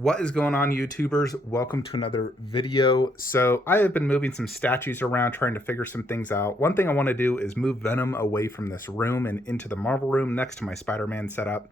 What is going on, YouTubers? Welcome to another video. So I have been moving some statues around, trying to figure some things out. One thing I want to do is move Venom away from this room and into the Marvel room next to my Spider-Man setup.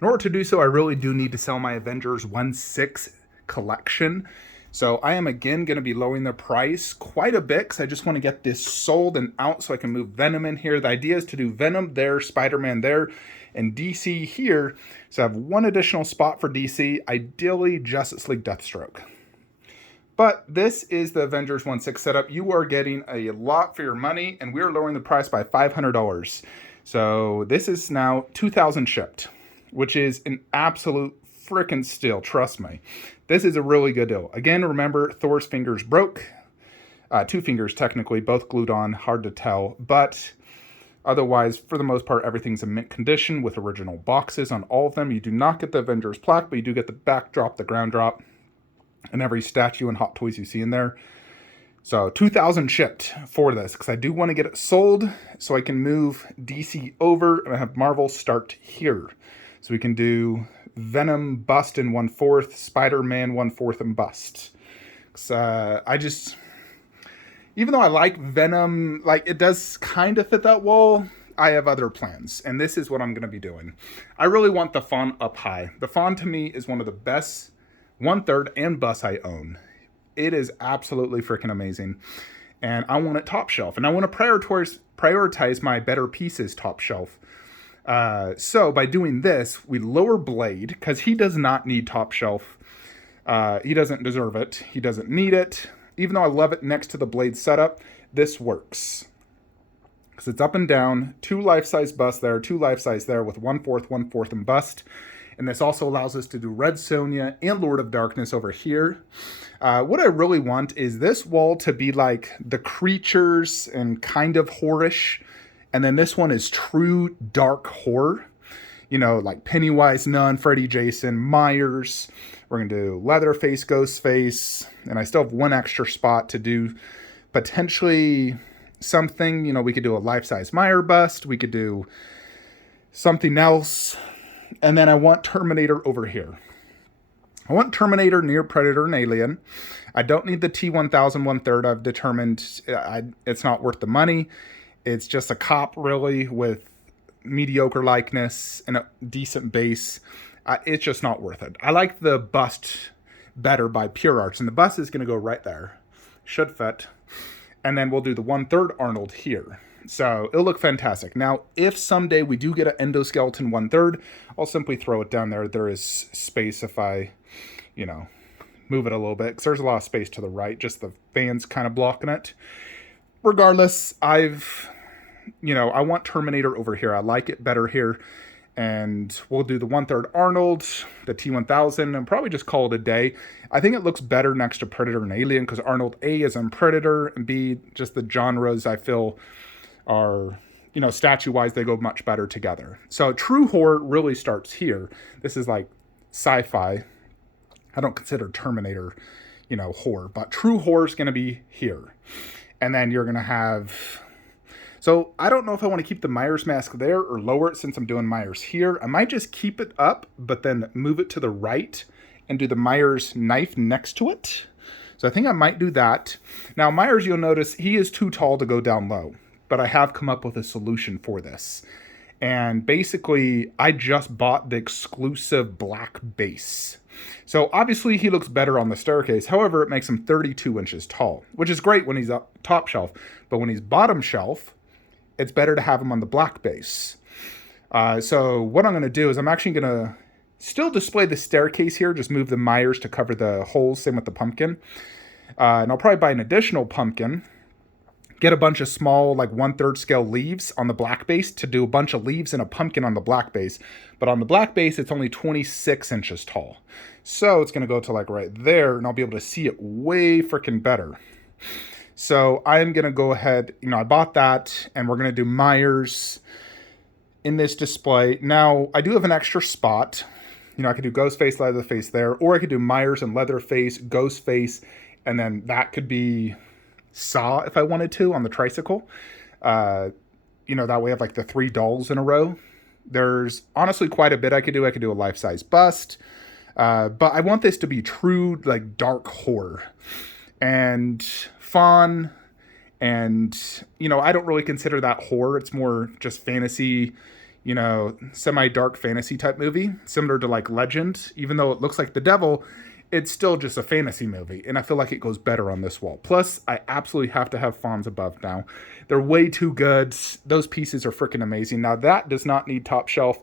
In order to do so, I really do need to sell my Avengers 1/6 collection. So I am again going to be lowering the price quite a bit because I just want to get this sold and out so I can move Venom in here. The idea is to do Venom there, Spider-Man there, and DC here. So I have one additional spot for DC, ideally Justice League Deathstroke. But this is the Avengers 1/6 setup. You are getting a lot for your money, and we are lowering the price by $500. So this is now 2,000 shipped, which is an absolute freaking steal, trust me. This is a really good deal. Again, remember, Thor's fingers broke. Two fingers, technically, both glued on, hard to tell. But otherwise, for the most part, everything's in mint condition with original boxes on all of them. You do not get the Avengers plaque, but you do get the backdrop, the ground drop, and every statue and Hot Toys you see in there. So 2,000 shipped for this, because I do want to get it sold so I can move DC over and have Marvel start here. So we can do Venom bust in 1/4, Spider-Man 1/4 and bust. Even though I like Venom, like it does kind of fit that wall, I have other plans, and this is what I'm going to be doing. I really want the Fawn up high. The Fawn to me is one of the best 1/3 and bust I own. It is absolutely freaking amazing, and I want it top shelf, and I want to prioritize my better pieces top shelf. So by doing this, we lower Blade, because he does not need top shelf. He doesn't deserve it. He doesn't need it. Even though I love it next to the Blade setup, this works. Because it's up and down, 2 life-size busts there, 2 life-size there with 1/4, 1/4 and bust. And this also allows us to do Red Sonja and Lord of Darkness over here. What I really want is this wall to be like the creatures and kind of horror-ish. And then this one is true dark horror. You know, like Pennywise, Nun, Freddy, Jason, Myers. We're going to do Leatherface, Ghostface. And I still have one extra spot to do potentially something. You know, we could do a life-size Meyer bust. We could do something else. And then I want Terminator over here. I want Terminator near Predator and Alien. I don't need the T-1000 1/3. I've determined it's not worth the money. It's just a cop, really, with mediocre likeness and a decent base. It's just not worth it. I like the bust better by Pure Arts, and the bust is going to go right there. Should fit. And then we'll do the 1/3 Arnold here. So it'll look fantastic. Now, if someday we do get an endoskeleton 1/3, I'll simply throw it down there. There is space if I, move it a little bit, because there's a lot of space to the right, just the fans kind of blocking it. Regardless, I want Terminator over here. I like it better here. And we'll do the 1/3 Arnold, the T-1000, and probably just call it a day. I think it looks better next to Predator and Alien, because Arnold, A, is on Predator, and B, just the genres I feel are, statue-wise, they go much better together. So true horror really starts here. This is like sci-fi. I don't consider Terminator, horror, but true horror is going to be here. And then you're going to have... So I don't know if I want to keep the Myers mask there or lower it since I'm doing Myers here. I might just keep it up, but then move it to the right and do the Myers knife next to it. So I think I might do that. Now Myers, you'll notice, he is too tall to go down low, but I have come up with a solution for this. And basically, I just bought the exclusive black base. So obviously he looks better on the staircase. However, it makes him 32 inches tall, which is great when he's up top shelf. But when he's bottom shelf, it's better to have him on the black base. So what I'm going to do is I'm actually going to still display the staircase here, just move the Myers to cover the holes, same with the pumpkin. And I'll probably buy an additional pumpkin, get a bunch of small, like 1/3 scale leaves on the black base to do a bunch of leaves and a pumpkin on the black base. But on the black base, it's only 26 inches tall. So it's going to go to like right there, and I'll be able to see it way freaking better. So I'm going to go ahead, I bought that, and we're going to do Myers in this display. Now, I do have an extra spot. I could do Ghostface, Leatherface there, or I could do Myers and Leatherface, Ghostface, and then that could be Saw if I wanted to on the tricycle. That way I have like the 3 dolls in a row. There's honestly quite a bit I could do. I could do a life-size bust. But I want this to be true, like, dark horror. And Fawn, and, I don't really consider that horror. It's more just fantasy, semi-dark fantasy type movie, similar to, like, Legend. Even though it looks like the devil, it's still just a fantasy movie, and I feel like it goes better on this wall. Plus, I absolutely have to have Fawns above now. They're way too good. Those pieces are freaking amazing. Now, that does not need top shelf,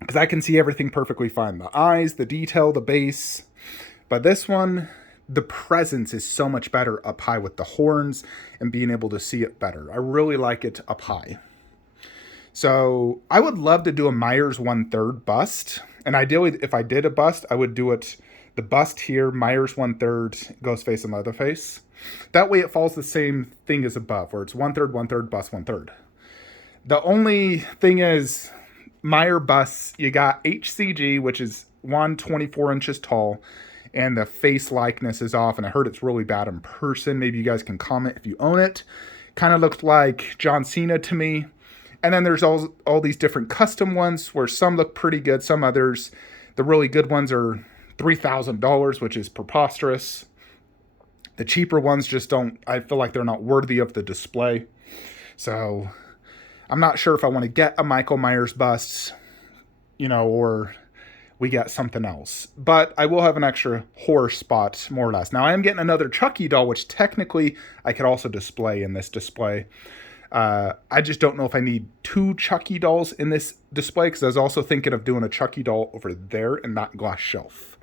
because I can see everything perfectly fine. The eyes, the detail, the base. But this one, the presence is so much better up high with the horns and being able to see it better. I really like it up high. So I would love to do a Myers 1/3 bust. And ideally, if I did a bust, I would do it, the bust here, Myers 1/3, Ghostface and Leatherface. That way it follows the same thing as above, where it's 1/3, 1/3, bust 1/3. The only thing is, Meyer busts, you got HCG, which is 124 inches tall, and the face likeness is off, and I heard it's really bad in person. Maybe you guys can comment if you own it. Kind of looked like John Cena to me. And then there's all these different custom ones where some look pretty good, some others. The really good ones are $3,000, which is preposterous. The cheaper ones just don't, I feel like they're not worthy of the display. So I'm not sure if I want to get a Michael Myers bust, or we get something else. But I will have an extra horror spot, more or less. Now, I am getting another Chucky doll, which technically I could also display in this display. I just don't know if I need 2 Chucky dolls in this display, because I was also thinking of doing a Chucky doll over there in that glass shelf.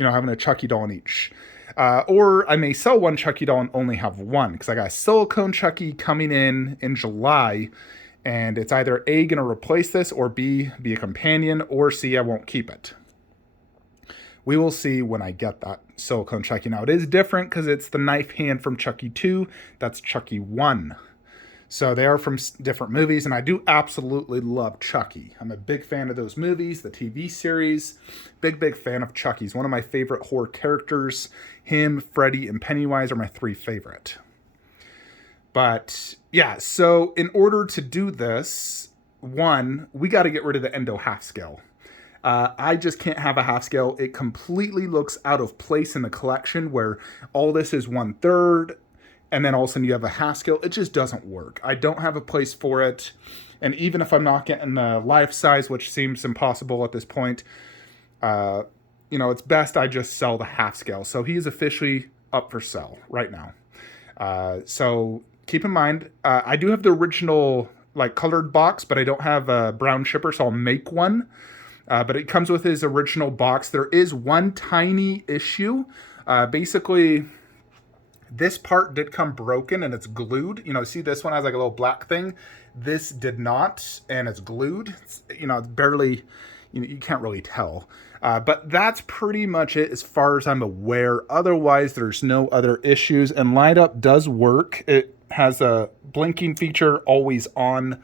Having a Chucky doll in each. Or I may sell one Chucky doll and only have one, because I got a silicone Chucky coming in July, and it's either A, going to replace this, or B, be a companion, or C, I won't keep it. We will see when I get that silicone Chucky. Now, it is different because it's the knife hand from Chucky 2. That's Chucky 1. So they are from different movies, and I do absolutely love Chucky. I'm a big fan of those movies, the TV series. Big fan of Chucky. He's one of my favorite horror characters. Him, Freddy, and Pennywise are my 3 favorite. But yeah, so in order to do this, one, we got to get rid of the Endo half scale. I just can't have a half scale. It completely looks out of place in the collection, where all this is 1/3, and then all of a sudden you have a half scale. It just doesn't work. I don't have a place for it. And even if I'm not getting the life size, which seems impossible at this point, it's best I just sell the half scale. So he is officially up for sale right now. So keep in mind, I do have the original colored box, but I don't have a brown shipper, so I'll make one. But it comes with his original box. There is one tiny issue. Basically, this part did come broken and it's glued. See, this one has a little black thing. This did not, and it's glued. It's barely, you can't really tell. But that's pretty much it as far as I'm aware. Otherwise, there's no other issues. And light up does work. It has a blinking feature, always on.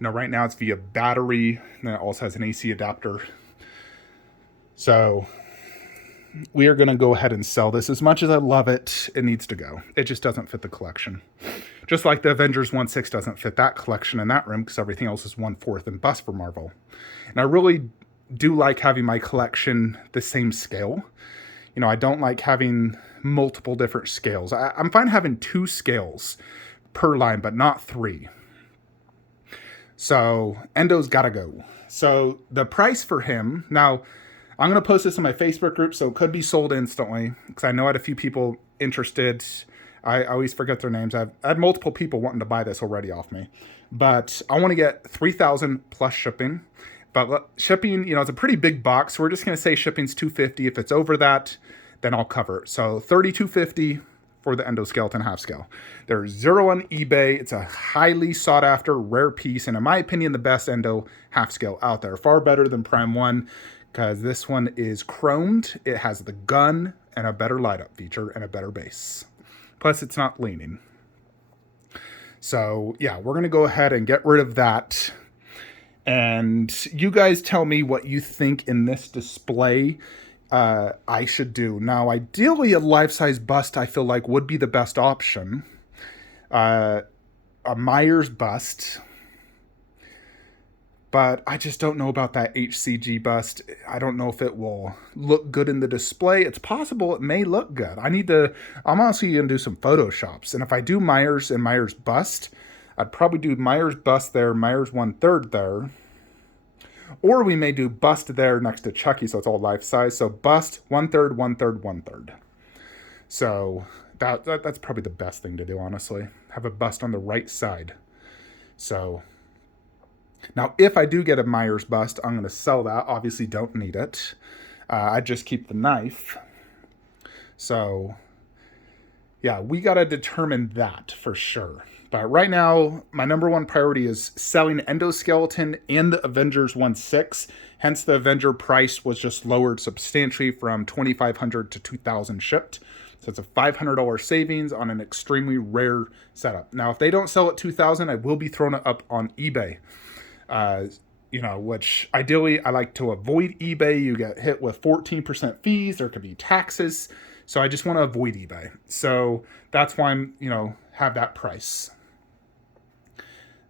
Right now it's via battery, and it also has an AC adapter. So we are going to go ahead and sell this. As much as I love it, it needs to go. It just doesn't fit the collection. Just like the Avengers 1/6 doesn't fit that collection in that room, because everything else is 1/4 and bust for Marvel. And I really do like having my collection the same scale. I don't like having multiple different scales. I'm fine having 2 scales per line, but not 3. So Endo's got to go. So the price for him, now I'm going to post this in my Facebook group, so it could be sold instantly, because I know I had a few people interested. I always forget their names. I had multiple people wanting to buy this already off me. But I want to get $3,000 plus shipping. But shipping, it's a pretty big box, so we're just going to say shipping's $250. If it's over that, then I'll cover it. So $32.50 for the endoskeleton half scale. There's 0 on eBay. It's a highly sought after rare piece, and in my opinion, the best endo half scale out there. Far better than Prime 1, because this one is chromed. It has the gun and a better light up feature and a better base. Plus, it's not leaning. So yeah, we're going to go ahead and get rid of that. And you guys tell me what you think in this display I should do. Now, ideally, a life-size bust I feel like would be the best option. A Myers bust. But I just don't know about that HCG bust. I don't know if it will look good in the display. It's possible it may look good. I'm honestly going to do some Photoshops. And if I do Myers and Myers bust, I'd probably do Myers bust there, Myers 1/3 there. Or we may do bust there next to Chucky, so it's all life size. So bust 1/3, 1/3, 1/3. So that's probably the best thing to do, honestly. Have a bust on the right side. So now, if I do get a Myers bust, I'm going to sell that. Obviously, don't need it. I just keep the knife. So, yeah, we got to determine that for sure. But right now, my number one priority is selling Endoskeleton and the Avengers 1/6. Hence, the Avenger price was just lowered substantially from $2,500 to $2,000 shipped. So it's a $500 savings on an extremely rare setup. Now, if they don't sell at $2,000, I will be throwing it up on eBay. Which ideally I like to avoid eBay. You get hit with 14% fees. There could be taxes. So I just want to avoid eBay. So that's why I'm, have that price.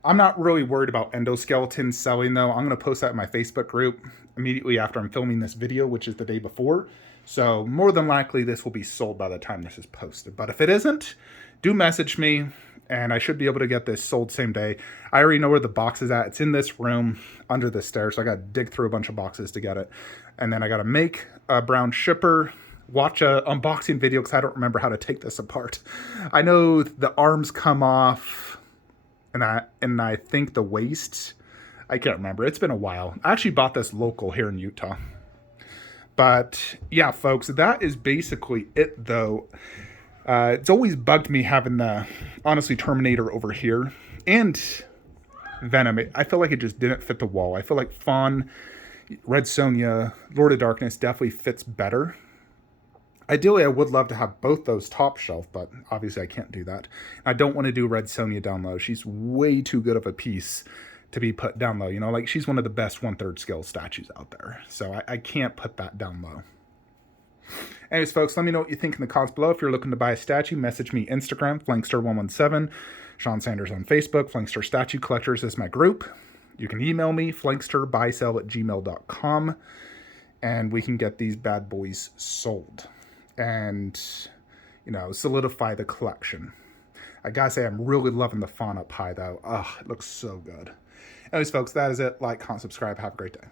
I'm not really worried about Endoskeleton selling though. I'm going to post that in my Facebook group immediately after I'm filming this video, which is the day before. So more than likely this will be sold by the time this is posted. But if it isn't, do message me. And I should be able to get this sold same day. I already know where the box is at. It's in this room under the stairs. So I got to dig through a bunch of boxes to get it. And then I got to make a brown shipper, watch a unboxing video because I don't remember how to take this apart. I know the arms come off and I think the waist, I can't remember. It's been a while. I actually bought this local here in Utah. But yeah, folks, that is basically it though. It's always bugged me having honestly, Terminator over here and Venom. I feel like it just didn't fit the wall. I feel like Fawn, Red Sonja, Lord of Darkness definitely fits better. Ideally, I would love to have both those top shelf, but obviously I can't do that. I don't want to do Red Sonja down low. She's way too good of a piece to be put down low. Like she's one of the best 1/3 scale statues out there. So I can't put that down low. Anyways, folks, let me know what you think in the comments below. If you're looking to buy a statue, message me Instagram, Flankster117, Sean Sanders on Facebook, Flankster Statue Collectors is my group. You can email me, flanksterbuySell@gmail.com, and we can get these bad boys sold and, solidify the collection. I gotta say, I'm really loving the fawn up high, though. It looks so good. Anyways, folks, that is it. Like, comment, subscribe. Have a great day.